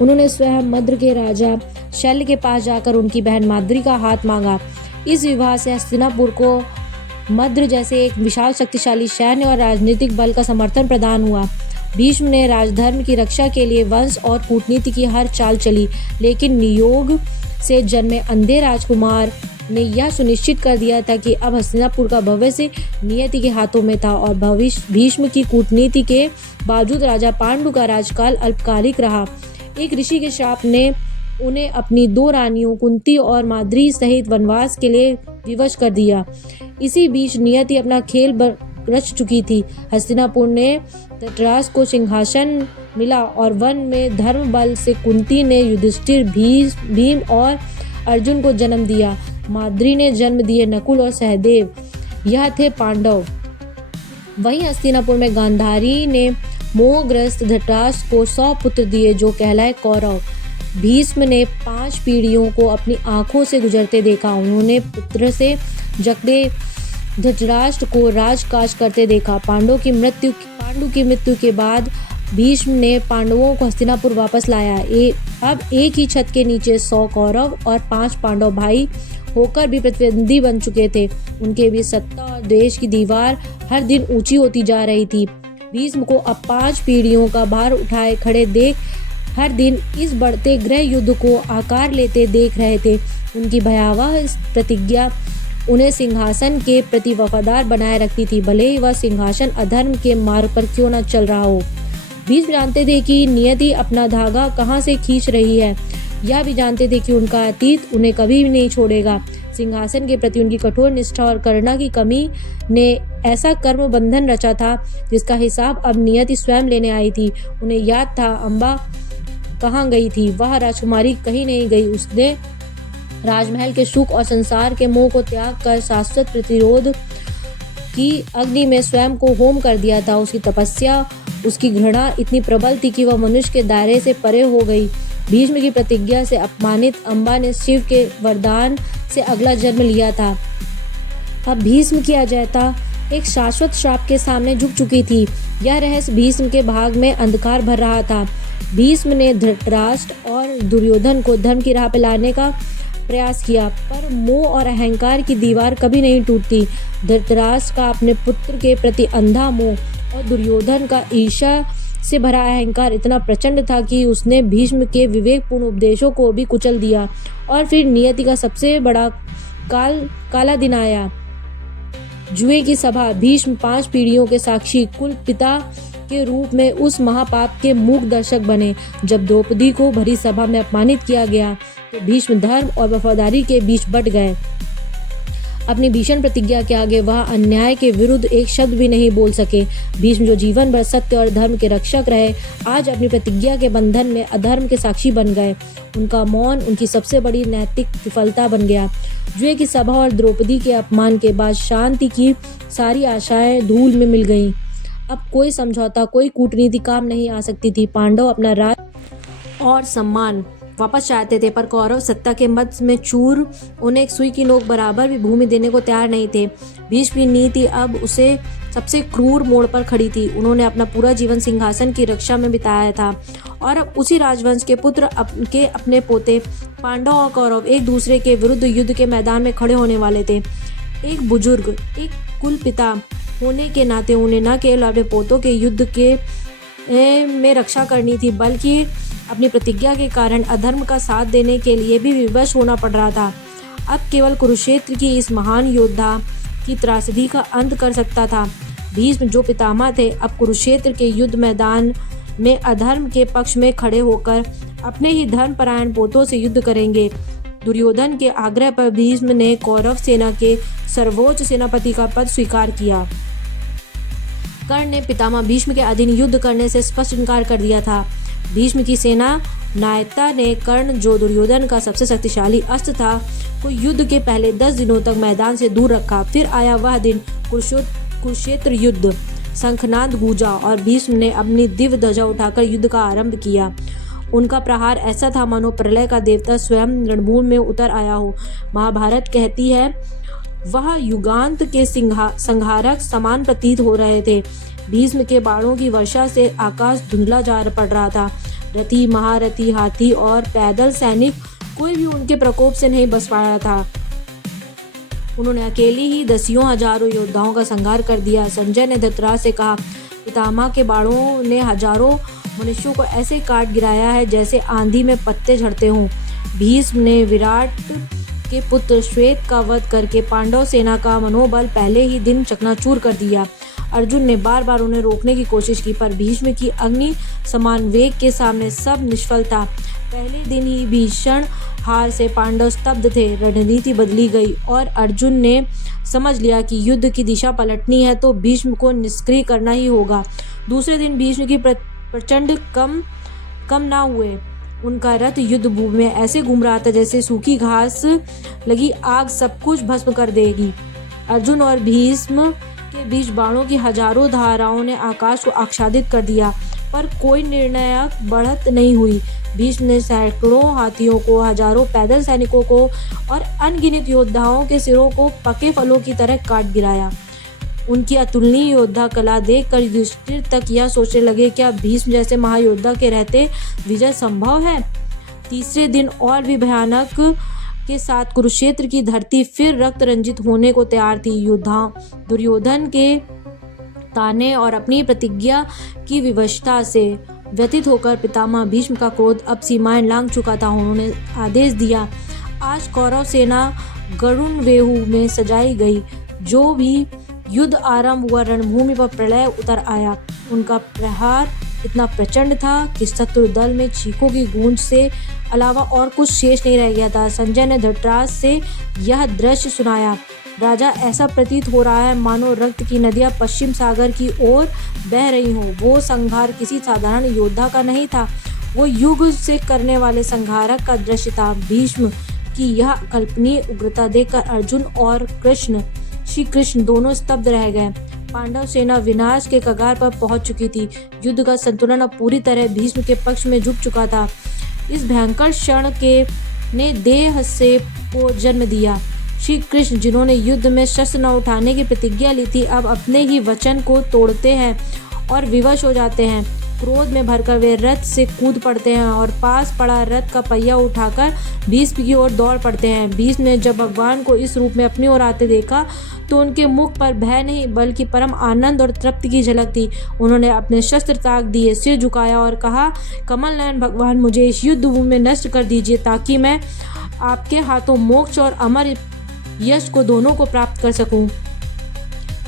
उन्होंने स्वयं मद्र के राजा शल्य के पास जाकर उनकी बहन माद्री का हाथ मांगा। इस विवाह से हस्तिनापुर को मद्र जैसे एक विशाल शक्तिशाली सैन्य और राजनीतिक बल का समर्थन प्रदान हुआ। भीष्म ने राजधर्म की रक्षा के लिए वंश और कूटनीति की हर चाल चली, लेकिन नियोग से जन्मे अंधे राजकुमार ने यह सुनिश्चित कर दिया था कि अब हस्तिनापुर का भविष्य नियति के हाथों में था और भीष्म की कूटनीति के बावजूद राजा पांडु का राजकाल अल्पकालिक रहा। एक ऋषि के शाप ने उन्हें अपनी 2 रानियों कुंती और माद्री सहित वनवास के लिए विवश कर दिया। इसी बीच नियति अपना खेल रच चुकी थी। हस्तिनापुर ने धृतराष्ट्र को सिंहासन मिला और वन में धर्म बल से कुंती ने युधिष्ठिर, भीम और अर्जुन को जन्म दिया। माद्री ने जन्म दिए नकुल और सहदेव। यह थे पांडव। वहीं हस्तिनापुर में गांधारी ने मोहग्रस्त धृतराष्ट्र को 100 पुत्र दिए जो कहलाए कौरव। भीष्म ने 5 पीढ़ियों को अपनी आंखों से गुजरते देखा। उन्होंने पुत्र से जकड़े धृतराष्ट्र को राजकाज करते देखा। पांडु की मृत्यु के बाद भीष्म ने पांडवों को हस्तिनापुर वापस लाया। अब एक ही छत के नीचे 100 कौरव और 5 पांडव भाई होकर भी प्रतिद्वंदी बन चुके थे। उनके बीच सत्ता और देश की दीवार हर दिन ऊंची होती जा रही थी। भीष्म को अब 5 पीढ़ियों का भार उठाए खड़े देख हर दिन इस बढ़ते गृह युद्ध को आकार लेते देख रहे थे। उनकी भयावह प्रतिज्ञा उन्हें सिंहासन के प्रति वफादार बनाए रखती थी, भले ही वह सिंहासन अधर्म के मार्ग पर क्यों न चल रहा हो। भीष्म जानते थे कि नियति अपना धागा कहाँ से खींच रही है। यह भी जानते थे कि उनका अतीत उन्हें कभी भी नहीं छोड़ेगा। सिंहासन के प्रति उनकी कठोर निष्ठा और करुणा की कमी ने ऐसा कर्म बंधन रचा था जिसका हिसाब अब नियति स्वयं लेने आई थी। उन्हें याद था अम्बा कहाँ गई थी। वह राजकुमारी कहीं नहीं गई। उसने राजमहल के सुख और संसार के मोह को त्याग कर शाश्वत प्रतिरोध की अग्नि में स्वयं को होम कर दिया था। उसकी तपस्या, उसकी घृणा इतनी प्रबल थी कि वह मनुष्य के दायरे से परे हो गई। भीष्म की प्रतिज्ञा से अपमानित अम्बा ने शिव के वरदान से अगला जन्म लिया था। अब भीष्म की अजयता एक शाश्वत श्राप के सामने झुक चुकी थी। यह रहस्य भीष्म के भाग में अंधकार भर रहा था। भीष्म ने धृतराष्ट्र और दुर्योधन को धर्म की राह पर लाने का प्रयास किया, पर मोह और अहंकार की दीवार कभी नहीं टूटती। धृतराष्ट्र का अपने पुत्र के प्रति अंधा मोह और दुर्योधन का ईर्ष्या से भरा अहंकार इतना प्रचंड था कि उसने भीष्म के विवेकपूर्ण उपदेशों को भी कुचल दिया। और फिर नियति का सबसे बड़ा काला दिन आया। जुए की सभा। भीष्म 5 पीढ़ियों के साक्षी कुल पिता के रूप में उस महापाप के मूक दर्शक बने। जब द्रौपदी को भरी सभा में अपमानित किया गया तो भीष्म धर्म और वफादारी के बीच बट गए। अपनी भीषण प्रतिज्ञा के आगे वह अन्याय के विरुद्ध एक शब्द भी नहीं बोल सके। भीष्म जो जीवन भर सत्य और धर्म के रक्षक रहे, आज अपनी प्रतिज्ञा के बंधन में अधर्म के साक्षी बन गए। उनका मौन उनकी सबसे बड़ी नैतिक विफलता बन गया। जुए की सभा और द्रौपदी के अपमान के बाद शांति की सारी आशाएं धूल में मिल गईं। अब कोई समझौता, कोई कूटनीति काम नहीं आ सकती थी। पांडव अपना राज और सम्मान वापस चाहते थे, पर कौरव सत्ता के मद में चूर उन्हें एक सुई की नोक बराबर भी भूमि देने को तैयार नहीं थे। भीष्म की नीति अब उसे सबसे क्रूर मोड़ पर खड़ी थी। उन्होंने अपना पूरा जीवन सिंहासन की रक्षा में बिताया था और अब उसी राजवंश के पुत्र के अपने पोते पांडव और कौरव एक दूसरे के विरुद्ध युद्ध के मैदान में खड़े होने वाले थे। एक बुजुर्ग, एक कुल पिता होने के नाते उन्हें न केवल अपने पोतों के युद्ध के में रक्षा करनी थी, बल्कि अपनी प्रतिज्ञा के कारण अधर्म का साथ देने के लिए भी विवश होना पड़ रहा था। अब केवल कुरुक्षेत्र की इस महान योद्धा की त्रासदी का अंत कर सकता था। भीष्म जो पितामह थे, अब कुरुक्षेत्र के युद्ध मैदान में अधर्म के पक्ष में खड़े होकर अपने ही धर्मपरायण पोतों से युद्ध करेंगे। दुर्योधन के आग्रह पर भीष्म ने कौरव सेना के सर्वोच्च सेनापति का पद स्वीकार किया। कर्ण ने पितामह भीष्म के अधीन युद्ध करने से स्पष्ट इनकार कर दिया था। भीष्म की सेना नायकता ने कर्ण, जो दुर्योधन का सबसे शक्तिशाली अस्त्र था, को युद्ध के पहले 10 दिनों तक मैदान से दूर रखा। फिर आया वह दिन, कुरुक्षेत्र युद्ध। शंखनाद गूंजा और भीष्म ने अपनी दिव्य ध्वजा उठाकर युद्ध का आरंभ किया। उनका प्रहार ऐसा था मानो प्रलय का देवता स्वयं रणभूमि में उतर आया हो। महाभारत कहती है, वह युगांत के संहारक समान प्रतीत हो रहे थे। भीष्म के बाणों की वर्षा से आकाश धुंधला जा पड़ रहा था। रथी, महारथी, हाथी और पैदल सैनिक कोई भी उनके प्रकोप से नहीं बच पाया था। उन्होंने अकेले ही दसियों हजारों योद्धाओं का संहार कर दिया। संजय ने धृतराष्ट्र से कहा, पितामह के बाणों ने हजारों मनुष्यों को ऐसे काट गिराया है जैसे आंधी में पत्ते झड़ते हों। भीष्म ने विराट के पुत्र श्वेत का वध करके पांडव सेना का मनोबल पहले ही दिन चकनाचूर कर दिया। अर्जुन ने बार बार उन्हें रोकने की कोशिश की, पर भीष्म की अग्नि समान वेग के सामने सब निष्फल था। पहले दिन ही भीषण हार से पांडव स्तब्ध थे। रणनीति बदली गई और अर्जुन ने समझ लिया कि युद्ध की दिशा पलटनी है तो भीष्म को निष्क्रिय करना ही होगा। दूसरे दिन भीष्म की प्रचंड कम ना हुए। उनका रथ युद्ध भूमि में ऐसे घूम रहा था जैसे सूखी घास लगी आग सब कुछ भस्म कर देगी। अर्जुन और भीष्म के बीच बाणों की हजारों धाराओं ने आकाश को आच्छादित कर दिया, पर कोई निर्णायक बढ़त नहीं हुई। भीष्म ने सैकड़ों हाथियों को, हजारों पैदल सैनिकों को और अनगिनत योद्धाओं के सिरों को पके फलों की तरह काट गिराया। उनकी अतुलनीय योद्धा कला देखकर युधिष्ठिर तक यह सोचने लगे, क्या भीष्म जैसे महायोद्धा के रहते विजय संभव है। तीसरे दिन और भी भयानक के साथ कुरुक्षेत्र की धरती फिर रक्त रंजित होने को तैयार थी। योद्धा दुर्योधन के ताने और अपनी प्रतिज्ञा की विवशता से व्यथित होकर पितामह भीष्म का क्रोध अब सीमाएं लांघ चुका था। उन्होंने आदेश दिया, आज कौरव सेना गरुण वेहू में सजाई गई। जो भी युद्ध आरंभ हुआ, रणभूमि पर प्रलय उतर आया। उनका प्रहार इतना प्रचंड था कि शत्रु दल में चीखों की गूंज से अलावा और कुछ शेष नहीं रह गया था। संजय ने धृतराष्ट्र से यह दृश्य सुनाया। राजा, ऐसा प्रतीत हो रहा है मानो रक्त की नदियां पश्चिम सागर की ओर बह रही हों। वो संहार किसी साधारण योद्धा का नहीं था, वो युग से करने वाले संहारक का दृश्य था। भीष्म की यह अकल्पनीय उग्रता देखकर अर्जुन और श्री कृष्ण दोनों स्तब्ध रह गए। पांडव सेना विनाश के कगार पर पहुंच चुकी थी। युद्ध का संतुलन अब पूरी तरह भीष्म के पक्ष में झुक चुका था। इस भयंकर क्षण ने देह से को जन्म दिया। श्री कृष्ण, जिन्होंने युद्ध में शस्त्र न उठाने की प्रतिज्ञा ली थी, अब अपने ही वचन को तोड़ते हैं और विवश हो जाते हैं। क्रोध में भरकर वे रथ से कूद पड़ते हैं और पास पड़ा रथ का पहिया उठाकर भीष्म की ओर दौड़ पड़ते हैं। भीष्म ने जब भगवान को इस रूप में अपनी ओर आते देखा तो उनके मुख पर भय नहीं बल्कि परम आनंद और तृप्ति की झलक थी। उन्होंने अपने शस्त्र ताक दिए, सिर झुकाया और कहा, कमल नयन भगवान, मुझे इस युद्ध भूमि में नष्ट कर दीजिए ताकि मैं आपके हाथों मोक्ष और अमर यश को दोनों को प्राप्त कर सकूं।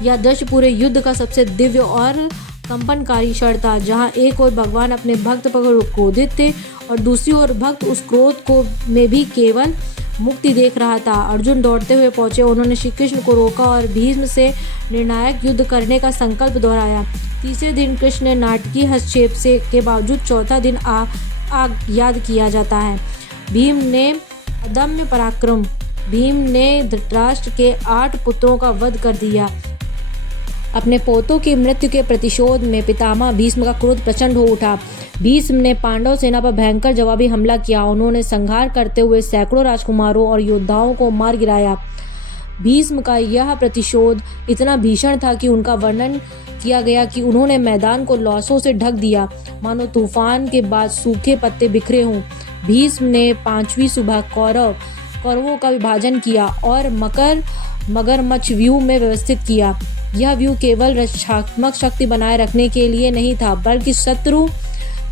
यह दृश्य पूरे युद्ध का सबसे दिव्य और कंपनकारी क्षण था, जहां एक ओर भगवान अपने भक्त पर क्रोधित थे और दूसरी ओर भक्त उस क्रोध को में भी केवल मुक्ति देख रहा था। अर्जुन दौड़ते हुए पहुंचे। उन्होंने श्री कृष्ण को रोका और भीष्म से निर्णायक युद्ध करने का संकल्प दोहराया। तीसरे दिन कृष्ण ने नाटकीय हस्तक्षेप से के बावजूद चौथा दिन याद किया जाता है। भीम ने अदम्य पराक्रम। भीम ने धृतराष्ट्र के 8 पुत्रों का वध कर दिया। अपने पोतों की मृत्यु के प्रतिशोध में पितामह भीष्म का क्रोध प्रचंड हो उठा। भीष्म ने पांडव सेना पर भयंकर जवाबी हमला किया। उन्होंने संहार करते हुए सैकड़ों राजकुमारों और योद्धाओं को मार गिराया। भीष्म का यह प्रतिशोध इतना भीषण था कि उनका वर्णन किया गया कि उन्होंने मैदान को लौसों से ढक दिया, मानो तूफान के बाद सूखे पत्ते बिखरे हों। भीष्म ने 5वीं सुबह कौरवों का विभाजन किया और मगरमच्छ व्यूह में व्यवस्थित किया। यह व्यूह केवल रक्षात्मक शक्ति बनाए रखने के लिए नहीं था, बल्कि शत्रु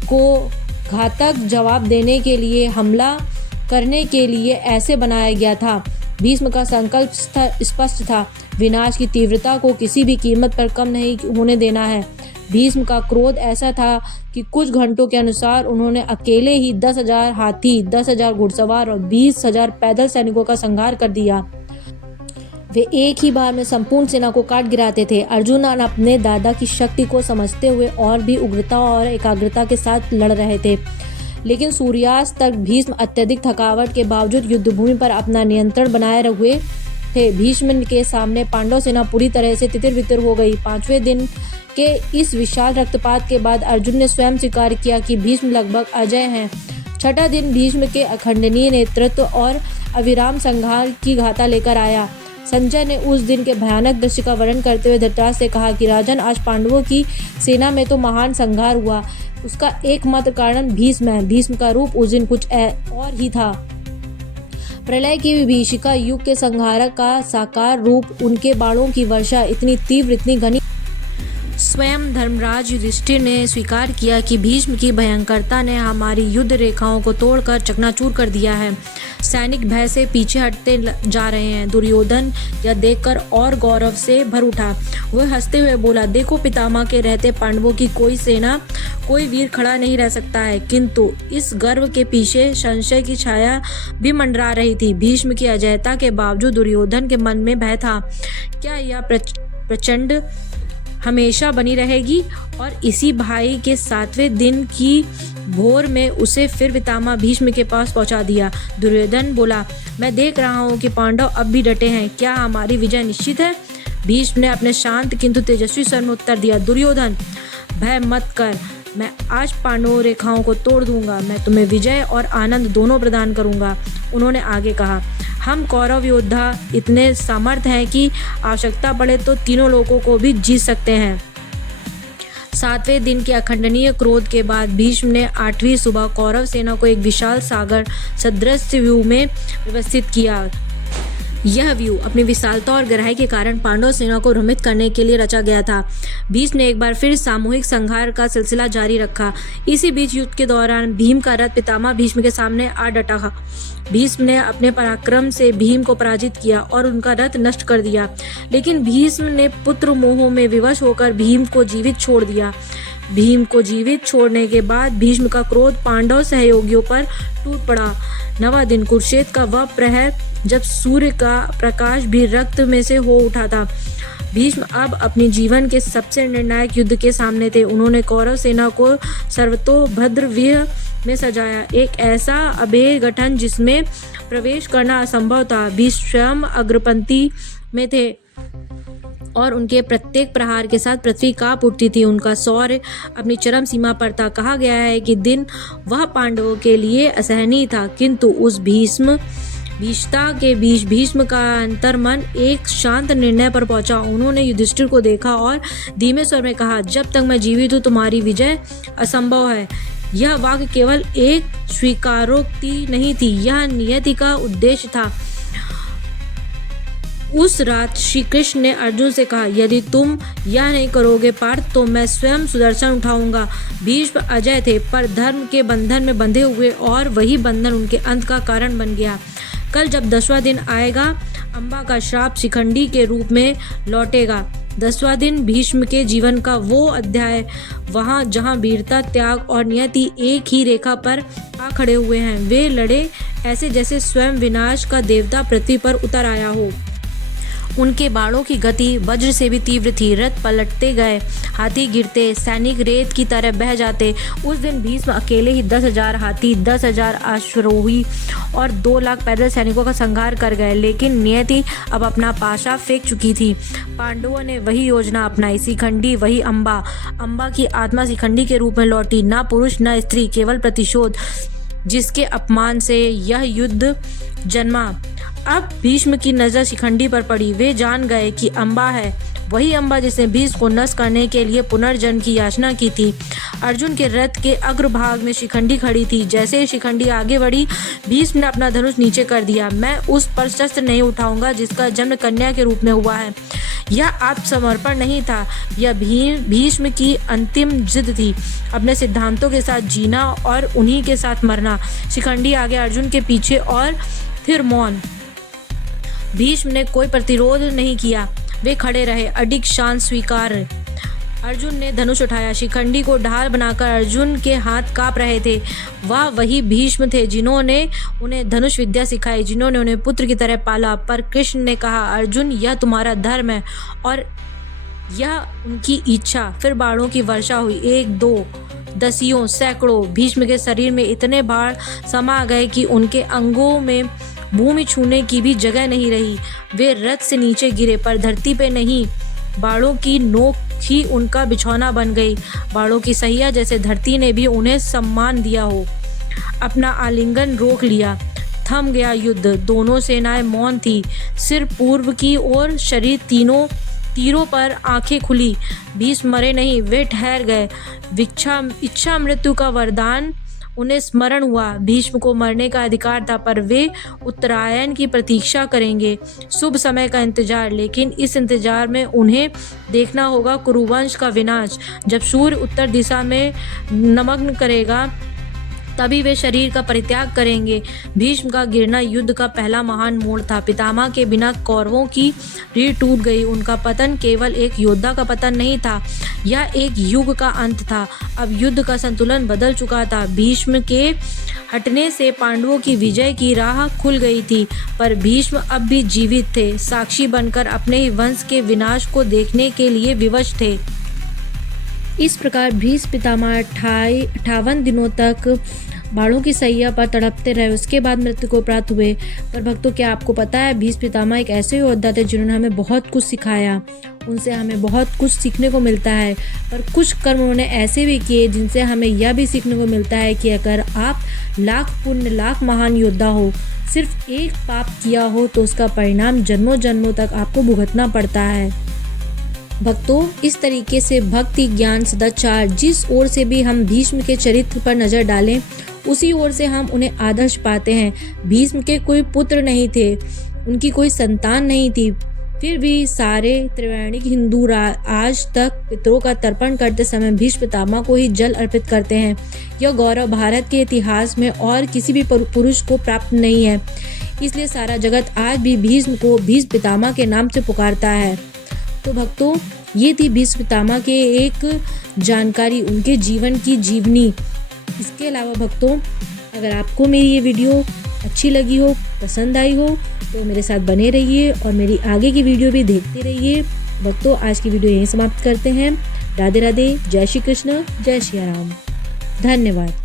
को घातक जवाब देने के लिए, हमला करने के लिए ऐसे बनाया गया था। भीष्म का संकल्प स्पष्ट था, विनाश की तीव्रता को किसी भी कीमत पर कम नहीं होने देना है। भीष्म का क्रोध ऐसा था कि कुछ घंटों के अनुसार उन्होंने अकेले ही 10,000 हाथी, 10,000 घुड़सवार और 20,000 पैदल सैनिकों का संहार कर दिया। वे एक ही बार में संपूर्ण सेना को काट गिराते थे। अर्जुन अपने दादा की शक्ति को समझते हुए और भी उग्रता और एकाग्रता के साथ लड़ रहे थे, लेकिन सूर्यास्त तक भीष्म अत्यधिक थकावट के बावजूद युद्धभूमि पर अपना नियंत्रण बनाए हुए थे। भीष्म के सामने पांडव सेना पूरी तरह से तितर-बितर हो गई। 5वें दिन के इस विशाल रक्तपात के बाद अर्जुन ने स्वयं स्वीकार किया कि भीष्म लगभग अजेय हैं। 6ठा दिन भीष्म के अखंडनीय नेतृत्व और अविराम संहार की गाथा लेकर आया। संजय ने उस दिन के भयानक दृश्य का वर्णन करते हुए धृतराष्ट्र से कहा कि राजन, आज पांडवों की सेना में तो महान संहार हुआ। उसका एकमात्र कारण भीष्म है। भीष्म का रूप उस दिन कुछ और ही था। प्रलय की विभीषिका युग के संहारक का साकार रूप, उनके बाणों की वर्षा इतनी तीव्र, इतनी घनी। स्वयं धर्मराज युधिष्ठिर ने स्वीकार किया कि भीष्म की भयंकरता ने हमारी युद्ध रेखाओं को तोड़कर चकनाचूर कर दिया है। सैनिक भय से पीछे हटते जा रहे हैं। दुर्योधन यह देखकर और गौरव से भर उठा। वह हंसते हुए बोला, देखो पितामह के रहते पांडवों की कोई सेना, कोई वीर खड़ा नहीं रह सकता है। किंतु इस गर्व के पीछे संशय की छाया भी मंडरा रही थी। भीष्म की अजेयता के बावजूद दुर्योधन के मन में भय था। क्या यह प्रचंड हमेशा बनी रहेगी? और इसी भाई के 7वें दिन की भोर में उसे फिर पितामह भीष्म के पास पहुंचा दिया। दुर्योधन बोला, मैं देख रहा हूं कि पांडव अब भी डटे हैं। क्या हमारी विजय निश्चित है? भीष्म ने अपने शांत किंतु तेजस्वी स्वर में उत्तर दिया, दुर्योधन, भय मत कर। मैं आज पांडवों रेखाओं को तोड़ दूंगा। मैं तुम्हें विजय और आनंद दोनों प्रदान करूंगा। उन्होंने आगे कहा, हम कौरव योद्धा इतने समर्थ हैं कि आवश्यकता पड़े तो तीनों लोगों को भी जीत सकते हैं। 7वें दिन के अखंडनीय क्रोध के बाद भीष्म ने 8वीं सुबह कौरव सेना को एक विशाल सागर सदृश व्यूह में व्यवस्थित किया। यह व्यू अपनी विशालता और गहराई के कारण पांडव सेना को भ्रमित करने के लिए रचा गया था। भीष्म ने एक बार फिर सामूहिक संहार का सिलसिला जारी रखा। इसी बीच युद्ध के दौरान भीम का रथ पितामह भीष्म के सामने आ डटा। भीष्म ने अपने पराक्रम से भीम को पराजित किया और उनका रथ नष्ट कर दिया, लेकिन भीष्म ने पुत्र मोह में विवश होकर भीम को जीवित छोड़ दिया। भीम को जीवित छोड़ने के बाद भीष्म का क्रोध पांडव सहयोगियों पर टूट पड़ा। 9वां दिन कुरुक्षेत्र का वह प्रहर जब सूर्य का प्रकाश भी रक्त में से हो उठा था। भीष्म अब अपने जीवन के सबसे निर्णायक युद्ध के सामने थे। उन्होंने कौरव सेना को सर्वतोभद्र व्यूह में सजाया, एक ऐसा अभेद गठन जिसमें प्रवेश करना असंभव था। भीष्म स्वयं अग्रपंक्ति में थे और उनके प्रत्येक प्रहार के साथ पृथ्वी कांप उठती थी। उनका शौर्य अपनी चरम सीमा पर था। कहा गया है कि दिन वह पांडवों के लिए असहनीय था, किंतु उस भीषता के बीच भीष्म का अंतर्मन एक शांत निर्णय पर पहुंचा। उन्होंने युधिष्ठिर को देखा और धीमे स्वर में कहा, जब तक मैं जीवित हूँ तुम्हारी विजय असंभव है। यह वाक्य केवल एक स्वीकारोक्ति नहीं थी, यह नियति का उद्देश्य था। उस रात श्री कृष्ण ने अर्जुन से कहा, यदि तुम यह नहीं करोगे पार्थ, तो मैं स्वयं सुदर्शन उठाऊंगा। भीष्म अजय थे, पर धर्म के बंधन में बंधे हुए, और वही बंधन उनके अंत का कारण बन गया। कल जब 10वां दिन आएगा, अम्बा का श्राप शिखंडी के रूप में लौटेगा। 10वां दिन भीष्म के जीवन का वो अध्याय, वहाँ जहाँ वीरता, त्याग और नियति एक ही रेखा पर आ खड़े हुए हैं। वे लड़े ऐसे जैसे स्वयं विनाश का देवता पृथ्वी पर उतर आया हो। उनके बाणों की गति वज्र से भी तीव्र थी। रथ पलटते गए, हाथी गिरते, सैनिक रेत की तरह बह जाते। उस दिन भीष्म अकेले ही 10,000 हाथी, 10,000 अश्वारोही और 2 लाख पैदल सैनिकों का संहार कर गए। लेकिन नियति अब अपना पाशा फेंक चुकी थी। पांडवों ने वही योजना अपनाई। शिखंडी वही अम्बा की आत्मा शिखंडी के रूप में लौटी। ना पुरुष न स्त्री, केवल प्रतिशोध, जिसके अपमान से यह युद्ध जन्मा। अब भीष्म की नजर शिखंडी पर पड़ी। वे जान गए कि अम्बा है वही अम्बा जिसने भीष्म को नष्ट करने के लिए पुनर्जन्म की याचना की थी। अर्जुन के रथ के अग्रभाग में शिखंडी खड़ी थी। जैसे ही शिखंडी आगे बढ़ी, भीष्म ने अपना धनुष नीचे कर दिया। मैं उस पर शस्त्र नहीं उठाऊंगा जिसका जन्म कन्या के रूप में हुआ है। यह आत्मसमर्पण नहीं था, यह भीष्म की अंतिम जिद थी, अपने सिद्धांतों के साथ जीना और उन्हीं के साथ मरना। शिखंडी आगे, अर्जुन के पीछे और फिर मौन। भीष्म ने कोई प्रतिरोध नहीं किया, वे खड़े रहे, अडिग शांत स्वीकार्य। अर्जुन ने धनुष उठाया। शिखंडी को ढाल बनाकर अर्जुन के हाथ कांप रहे थे। वह वही भीष्म थे जिन्होंने उन्हें धनुष विद्या सिखाई, जिन्होंने उन्हें पुत्र की तरह पाला। पर कृष्ण ने कहा, अर्जुन, यह तुम्हारा धर्म है और यह उनकी इच्छा। फिर बाणों की वर्षा हुई, 1, 2, दसियों, सैकड़ों। भीष्म के शरीर में इतने बाण समा गए कि उनके अंगों में भूमि छूने की भी जगह नहीं रही। वे रथ से नीचे गिरे, पर धरती पे नहीं। बाणों की नोक ही उनका बिछौना बन गई। बाणों की सहिया जैसे धरती ने भी उन्हें सम्मान दिया हो। अपना आलिंगन रोक लिया, थम गया युद्ध। दोनों सेनाएं मौन थी, सिर पूर्व की ओर, शरीर तीरों पर, आंखें खुली। भीष्म मरे नहीं, वे ठहर गए। इच्छा मृत्यु का वरदान उन्हें स्मरण हुआ। भीष्म को मरने का अधिकार था, पर वे उत्तरायण की प्रतीक्षा करेंगे, शुभ समय का इंतजार। लेकिन इस इंतजार में उन्हें देखना होगा कुरुवंश का विनाश। जब सूर्य उत्तर दिशा में नमन करेगा, तभी वे शरीर का परित्याग करेंगे। भीष्म का गिरना युद्ध का पहला महान मोड़ था। पितामह के बिना कौरवों की रीढ़ टूट गई। उनका पतन केवल एक योद्धा का पतन नहीं था, यह एक युग का अंत था। अब युद्ध का संतुलन बदल चुका था। भीष्म के हटने से पांडवों की विजय की राह खुल गई थी, पर भीष्म अब भी जीवित थे, साक्षी बनकर अपने ही वंश के विनाश को देखने के लिए विवश थे। इस प्रकार भीष्म पितामह 58 दिनों तक बाणों की सैया पर तड़पते रहे। उसके बाद मृत्यु को प्राप्त हुए। पर भक्तों, क्या आपको पता है, भीष्म पितामह एक ऐसे योद्धा थे जिन्होंने हमें बहुत कुछ सिखाया। उनसे हमें बहुत कुछ सीखने को मिलता है। पर कुछ कर्म उन्होंने ऐसे भी किए जिनसे हमें यह भी सीखने को मिलता है कि अगर आप लाख पुण्य, लाख महान योद्धा हो, सिर्फ एक पाप किया हो तो उसका परिणाम जन्मों जन्मों तक आपको भुगतना पड़ता है। भक्तों, इस तरीके से भक्ति, ज्ञान, सदाचार, जिस ओर से भी हम भीष्म के चरित्र पर नजर डालें, उसी ओर से हम उन्हें आदर्श पाते हैं। भीष्म के कोई पुत्र नहीं थे, उनकी कोई संतान नहीं थी, फिर भी सारे त्रिवैणिक हिंदू आज तक पितरों का तर्पण करते समय भीष्म पितामह को ही जल अर्पित करते हैं। यह गौरव भारत के इतिहास में और किसी भी पुरुष को प्राप्त नहीं है। इसलिए सारा जगत आज भी भीष्म को भीष्म पितामह के नाम से पुकारता है। तो भक्तों, ये थी भीष्म पितामह के एक जानकारी, उनके जीवन की जीवनी। इसके अलावा भक्तों, अगर आपको मेरी ये वीडियो अच्छी लगी हो, पसंद आई हो, तो मेरे साथ बने रहिए और मेरी आगे की वीडियो भी देखते रहिए। भक्तों, आज की वीडियो यहीं समाप्त करते हैं। राधे राधे, जय श्री कृष्ण, जय श्री राम, धन्यवाद।